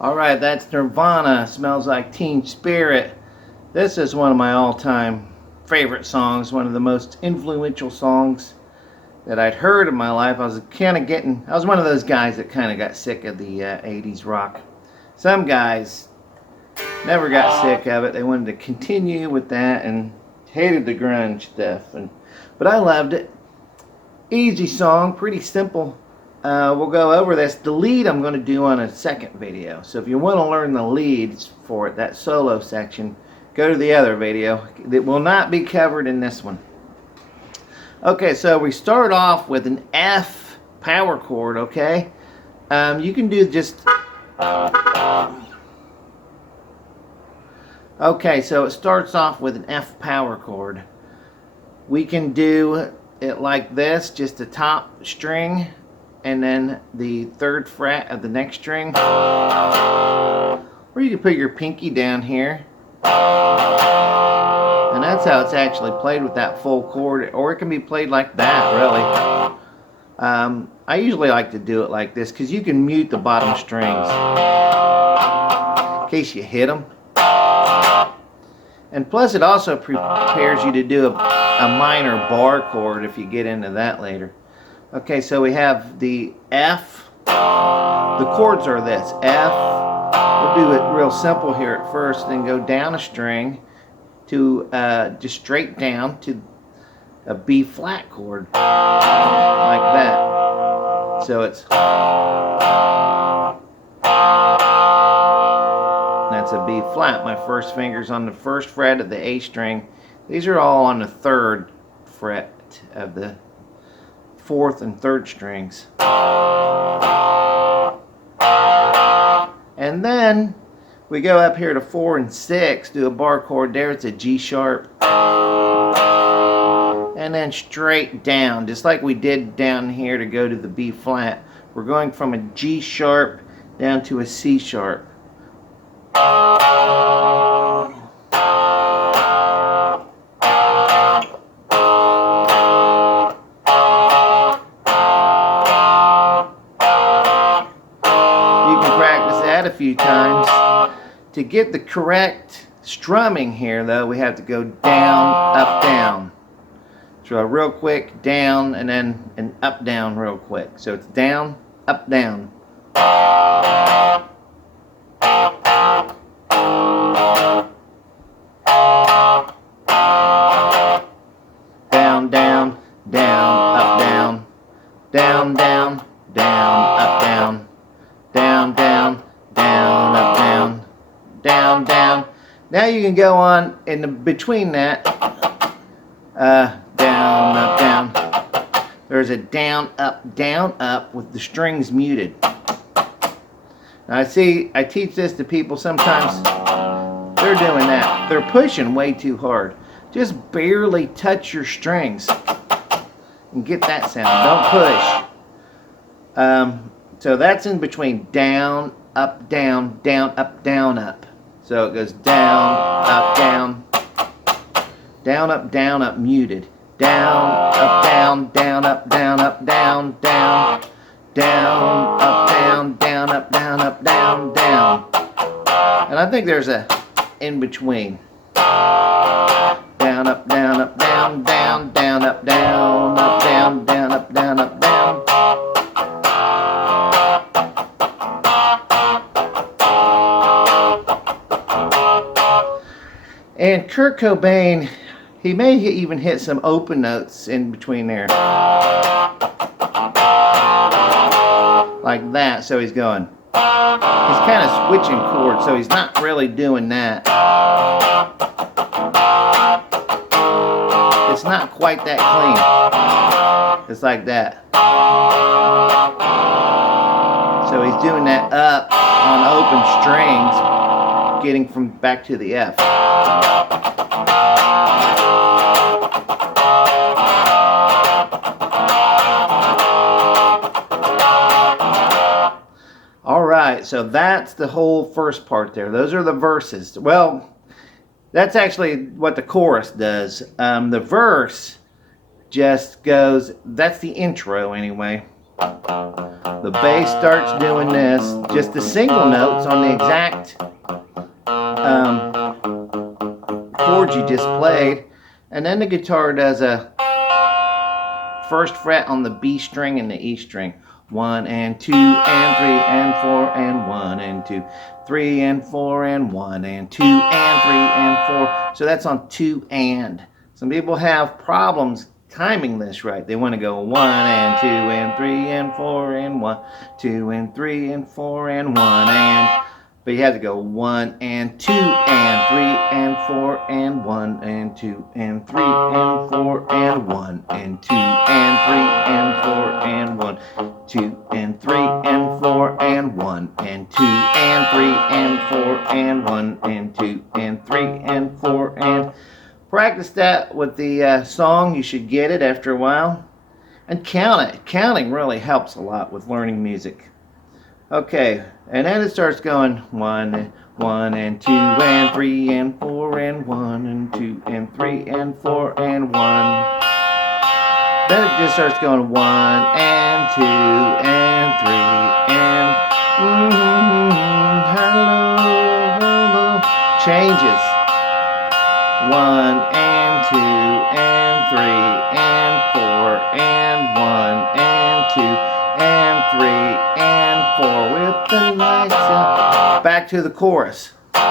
Alright, that's Nirvana, Smells Like Teen Spirit. This is one of my all-time favorite songs, one of the most influential songs that I'd heard in my life. I was one of those guys that kind of got sick of the 80s rock. Some guys never got sick of it. They wanted to continue with that and hated the grunge stuff. But I loved it. Easy song, pretty simple. We'll go over this. The lead I'm going to do on a second video. So if you want to learn the leads for it, that solo section, go to the other video. It will not be covered in this one. Okay, so we start off with an F power chord, okay? You can do just... Okay, so it starts off with an F power chord. We can do it like this, just the top string, and then the 3rd fret of the next string. Or you can put your pinky down here. And that's how it's actually played with that full chord. Or it can be played like that, really. I usually like to do it like this because you can mute the bottom strings in case you hit them. And plus it also prepares you to do a minor bar chord if you get into that later. Okay, so we have the F. The chords are this. F. We'll do it real simple here at first, then go down a string to just straight down to a B flat chord. Like that. So it's... That's a B flat. My first finger's on the 1st fret of the A string. These are all on the 3rd fret of the 4th and 3rd strings. And then we go up here to 4 and 6, do a bar chord there. It's a G sharp. And then straight down, just like we did down here to go to the B flat. We're going from a G sharp down to a C sharp. A few times. To get the correct strumming here, though, we have to go down, up, down. So real quick, down, and then an up, down real quick. So it's down, up, down. Down, down, down, up, down. Down, down, down, up, down. Down, down, down, up, down, down, down. Now you can go on in between that, down, up, down. There's a down, up with the strings muted. Now I teach this to people sometimes. They're doing that. They're pushing way too hard. Just barely touch your strings and get that sound. Don't push. So that's in between down, up, down, down, up, down, up. So it goes down, up, down, muted. Down, up, down, down, up, down, up, down, down, down, up, down, down, up, down, up, down, down. And I think there's a in between. Down, up, down, up, down, down, down, up, down, up, down, down, up, down, up, down. And Kurt Cobain, he may even hit some open notes in between there. Like that, so he's going. He's kind of switching chords, so he's not really doing that. It's not quite that clean. It's like that. So he's doing that up on open strings, getting from back to the F. Alright, so that's the whole first part there. Those are the verses. Well, that's actually what the chorus does. The verse just goes, that's the intro anyway. The bass starts doing this, just the single notes on the exact chord you just played, and then the guitar does a first fret on the B string and the E string. 1 and 2 and 3 and 4 and 1 and 2, 3 and 4 and 1 and 2 and 3 and 4. So that's on 2 and. Some people have problems timing this right. They want to go 1 and 2 and 3 and 4 and 1, 2 and 3 and 4 and 1 and. But you have to go 1 and 2 and 3 and 4 and 1 and 2 and 3 and 4 and 1 and 2 and 3 and 4 and 1, 2 and 3 and 4 and 1 and 2 and 3 and 4 and 1 and 2 and 3 and 4 and. Practice that with the song. You should get it after a while. And count it. Counting really helps a lot with learning music. Okay, and then it starts going 1 and 2 and 3 and 4 and 1 and 2 and 3 and 4 and 1. Then it just starts going 1 and 2 and 3 and hello. Changes. 1 and 2 and 3 and 4 and 1 and 2 and 3 and 4 with the lights out. Back to the chorus. Same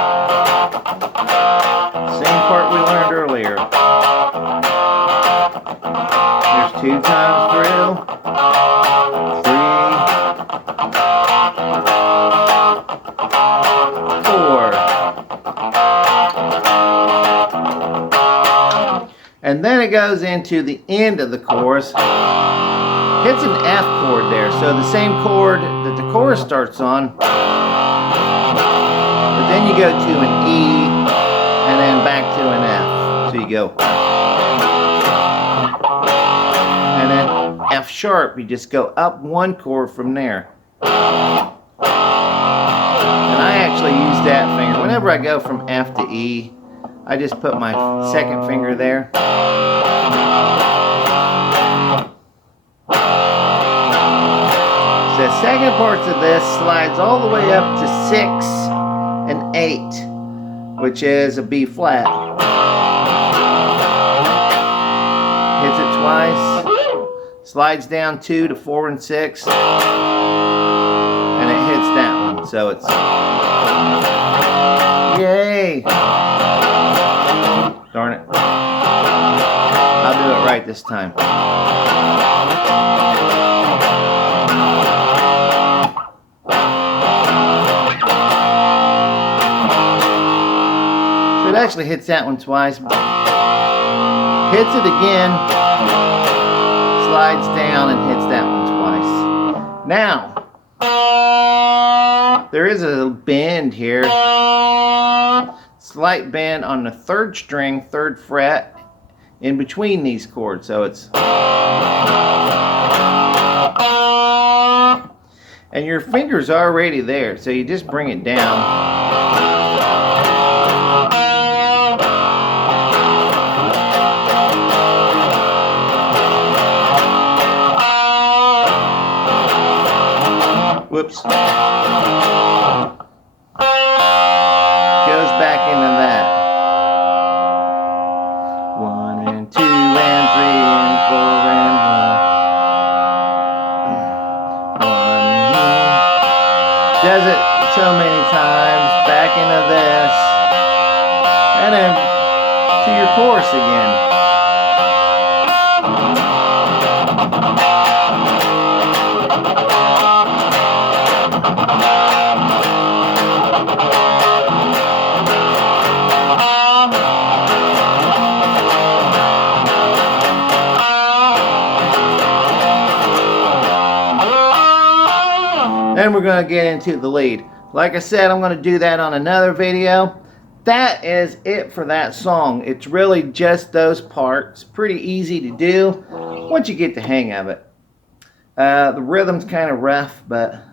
part we learned earlier. There's 2 times through, 3, 4. And then it goes into the end of the chorus. Hits an F chord there, so the same chord that the chorus starts on, but then you go to an E and then back to an F. So you go, and then F sharp, you just go up 1 chord from there. And I actually use that finger. Whenever I go from F to E, I just put my second finger there. The second parts of this slides all the way up to 6 and 8, which is a B flat. Hits it twice, slides down 2 to 4 and 6, and it hits that one. So it's yay! Darn it. I'll do it right this time. It actually hits that one twice, hits it again, slides down and hits that one twice. Now, there is a bend here, slight bend on the 3rd string, 3rd fret, in between these chords, so it's, and your finger's already there, so you just bring it down. Whoops. Goes back into that. 1 and 2 and 3 and 4 and 1. Does it so many times. Back into this. And then to your chorus again. Then we're going to get into the lead. Like I said, I'm going to do that on another video. That is it for that song. It's really just those parts. Pretty easy to do once you get the hang of it. The rhythm's kind of rough, but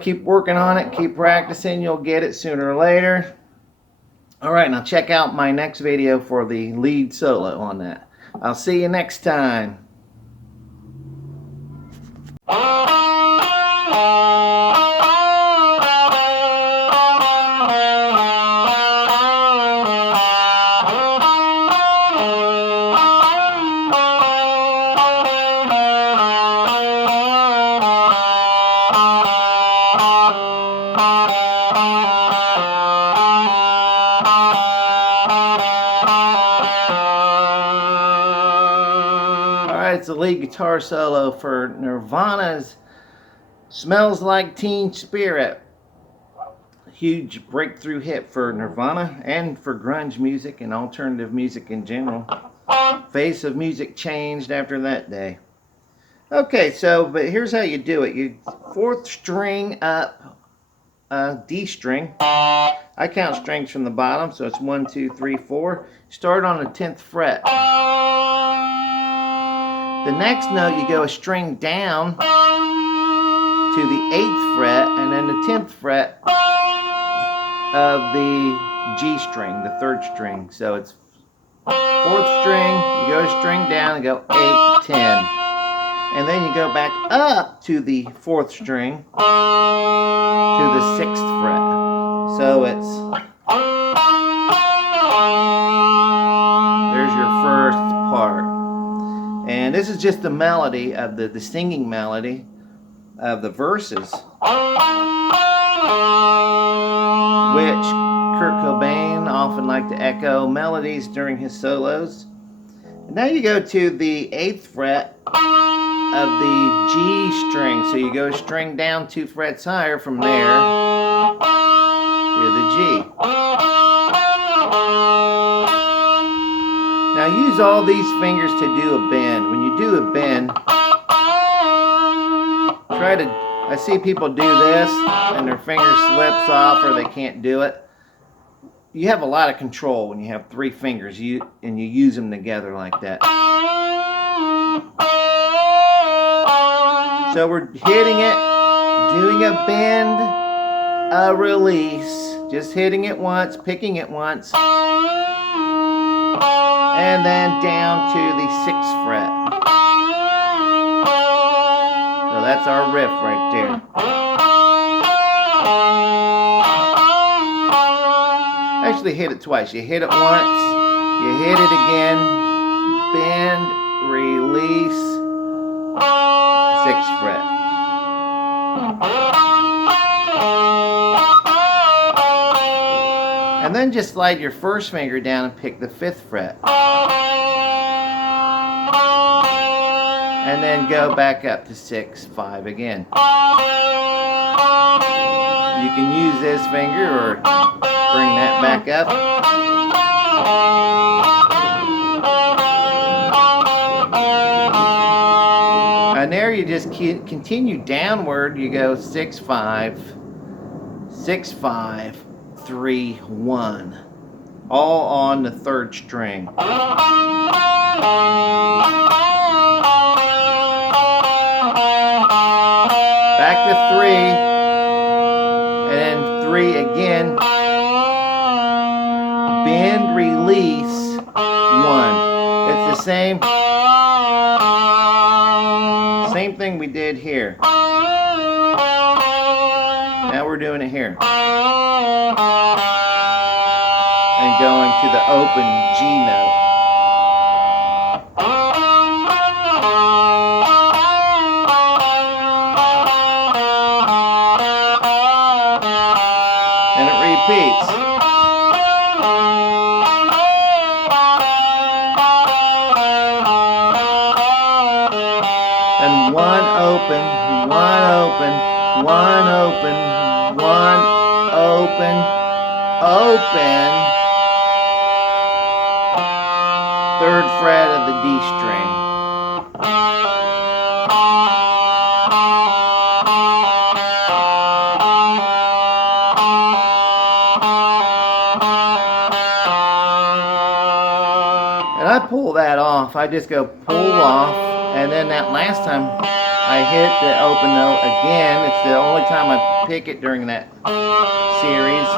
keep working on it, keep practicing. You'll get it sooner or later. All right, now check out my next video for the lead solo on that. I'll see you next time. It's the lead guitar solo for Nirvana's Smells Like Teen Spirit. A huge breakthrough hit for Nirvana and for grunge music and alternative music in general. Face of music changed after that day. Okay, but here's how you do it. You 4th string up D string. I count strings from the bottom, so it's 1, 2, 3, 4. Start on the 10th fret. The next note, you go a string down to the 8th fret, and then the 10th fret of the G string, the 3rd string. So it's 4th string, you go a string down and go 8, 10. And then you go back up to the 4th string to the 6th fret. So there's your first part. And this is just the melody of the singing melody of the verses, which Kurt Cobain often liked to echo melodies during his solos. And now you go to the 8th fret of the G string. So you go a string down 2 frets higher from there to the G. Now use all these fingers to do a bend. When you do a bend, I see people do this and their finger slips off or they can't do it. You have a lot of control when you have 3 fingers and you use them together like that. So we're hitting it, doing a bend, a release, just hitting it once, picking it once, and then down to the 6th fret. So that's our riff right there. Actually hit it twice. You hit it once, you hit it again, bend, release, 6th fret. And then just slide your first finger down and pick the 5th fret. And then go back up to 6, 5 again. You can use this finger or bring that back up. And there you just continue downward. You go 6, 5, 6, 5, 3, 1. All on the 3rd string. Back to 3. And then 3 again. Bend, release, 1. It's the same thing we did here. Now we're doing it here. And going to the open G note. And it repeats. And 1 open, 1 open, 1 open, 1 open, open. 3rd fret of the D string. And I pull that off. I just go pull off, and then that last time I hit the open note again. It's the only time I pick it during that series.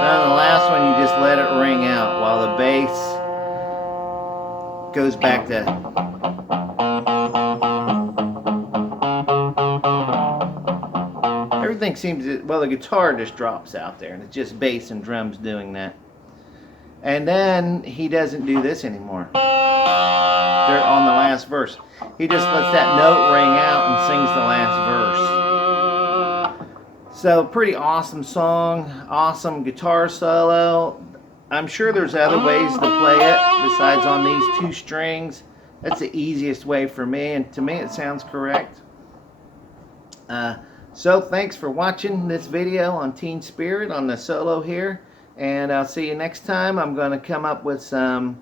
Then the last one, you just let it ring out while the bass goes back to. Everything seems to, well, the guitar just drops out there, and it's just bass and drums doing that. And then he doesn't do this anymore. They're on the last verse. He just lets that note ring out and sings the last verse. So, pretty awesome song, awesome guitar solo. I'm sure there's other ways to play it besides on these two strings. That's the easiest way for me, and to me it sounds correct. So thanks for watching this video on Teen Spirit on the solo here, and I'll see you next time. I'm going to come up with some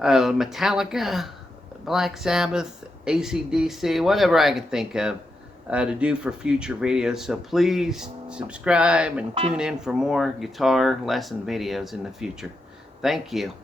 Metallica, Black Sabbath, AC/DC, whatever I can think of to do for future videos. So please subscribe and tune in for more guitar lesson videos in the future. Thank you.